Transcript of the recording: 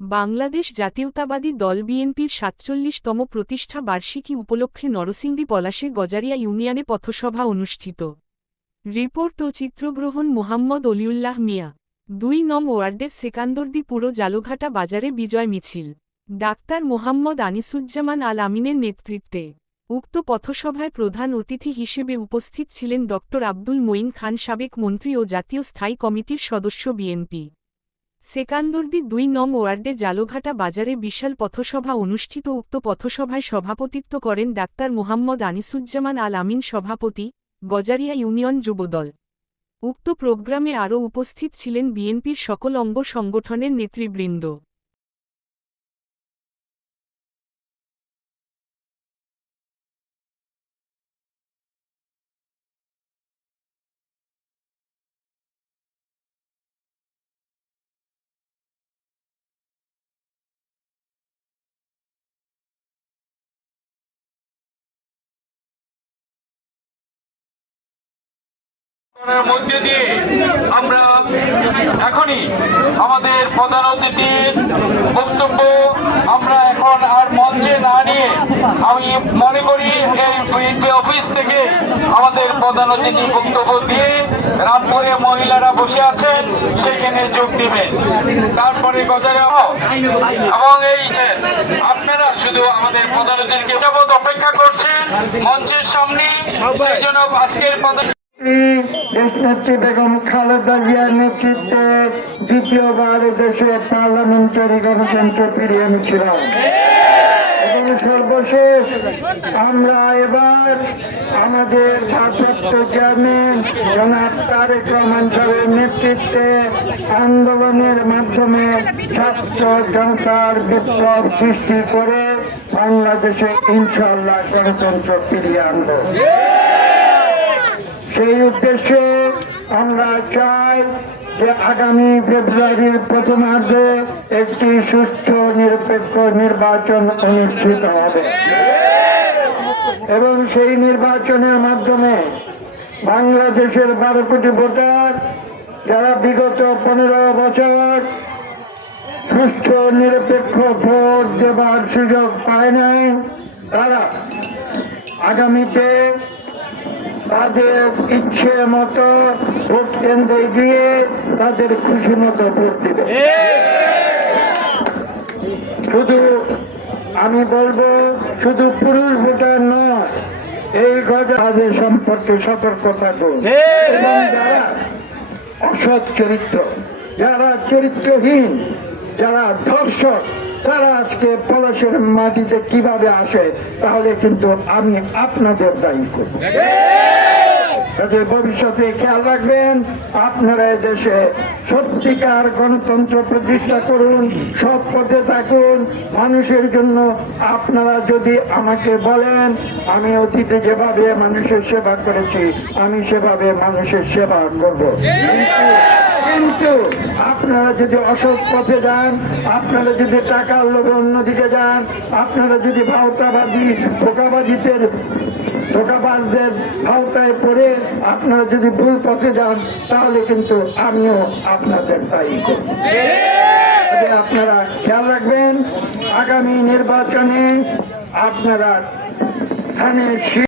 বাংলাদেশ জাতীয়তাবাদী দল বিএনপির সাতচল্লিশতম প্রতিষ্ঠা বার্ষিকী উপলক্ষে নরসিংদী পলাশে গজারিয়া ইউনিয়নে পথসভা অনুষ্ঠিত। রিপোর্ট ও চিত্রগ্রহণ মোহাম্মদ অলিউল্লাহ মিয়া। দুই নম ওয়ার্ডের সেকান্দরদি পুরো জালুঘাটা বাজারে বিজয় মিছিল। ডাক্তার মোহাম্মদ আনিসুজ্জামান আল আমিনের নেতৃত্বে। উক্ত পথসভায় প্রধান অতিথি হিসেবে উপস্থিত ছিলেন ড আব্দুল মঈন খান সাবেক মন্ত্রী ও জাতীয় স্থায়ী কমিটির সদস্য বিএনপি। সেকান্দরদি দুই নং ওয়ার্ডে জালোঘাটা বাজারে বিশাল পথসভা অনুষ্ঠিত উক্ত পথসভায় সভাপতিত্ব করেন ডাক্তার মোহাম্মদ আনিসুজ্জামান আল আমিন সভাপতি, গজারিয়া ইউনিয়ন যুবদল। উক্ত প্রোগ্রামে আরও উপস্থিত ছিলেন বিএনপির সকল অঙ্গ সংগঠনের নেতৃবৃন্দ। মধ্যে দিয়ে আমরা এখনই আমাদের প্রধান অতিথির বক্তব্য আমরা এখন আর মঞ্চে না নিয়ে আমি মনে করি এই অফিস থেকে আমাদের প্রধান অতিথি বক্তব্য দিয়ে রামপুরে মহিলারা বসে আছেন, সেখানে যোগ দিবেন। তারপরে গজারে এবং এই আপনারা শুধু আমাদের প্রধান অতিথিকে অপেক্ষা করছেন মঞ্চের সামনে, সেই জন্য আজকের প্রধান দেশনেত্রী বেগম খালেদা জিয়ার নেতৃত্বে দ্বিতীয়বার দেশে পার্লামেন্টারি গণতন্ত্র ফিরিয়ে এনেছিলাম। সর্বশেষ আমরা এবার আমাদের চেয়ারম্যান তারেক নেতৃত্বে আন্দোলনের মাধ্যমে ছাত্র জনতার বিপ্লব সৃষ্টি করে বাংলাদেশে ইনশাল্লাহ গণতন্ত্র ফিরিয়ে আনব। সেই উদ্দেশ্যে আমরা চাই যে আগামী ফেব্রুয়ারির প্রথমার্ধে একটি সুস্থ নিরপেক্ষ নির্বাচন অনুষ্ঠিত হবে। এবং সেই নির্বাচনের মাধ্যমে বাংলাদেশের বারো কোটি ভোটার যারা বিগত পনেরো বছর সুস্থ নিরপেক্ষ ভোট দেবার সুযোগ পায় নাই, তারা আগামীতে তাদের ইচ্ছে মতো ভোট কেন্দ্রে গিয়ে তাদের খুশি মতো ভোট দিবে। শুধু আমি বলব, শুধু পুরুষ ভোটার নয়, এই গজাদের সম্পর্কে সতর্ক থাকুন। এবং যারা অসৎ চরিত্র, যারা চরিত্রহীন, যারা ধর্ষক, তারা আজকে পলাশের মাটিতে কীভাবে আসে, তাহলে কিন্তু আমি আপনাদের দায়ী করব। কাজে ভবিষ্যতে খেয়াল রাখবেন, আপনারা দেশে সত্যিকার গণতন্ত্র প্রতিষ্ঠা করুন সব পথে থাকুন, মানুষের জন্য আপনারা যদি আমাকে বলেন, আমি অতীতে যেভাবে মানুষের সেবা করেছি, আমি সেভাবে মানুষের সেবা করব। কিন্তু আপনারা যদি অসৎ পথে যান, আপনারা যদি টাকার লোভে অন্যদিকে যান, আপনারা যদি ভাওতাবাজি ধোকাবাজিতে ধোকাবাজদের আওতায় পড়ে আপনারা যদি ভুল পথে যান, তাহলে কিন্তু আমিও আপনাদের করব। আপনারা খেয়াল রাখবেন, আগামী নির্বাচনে আপনারা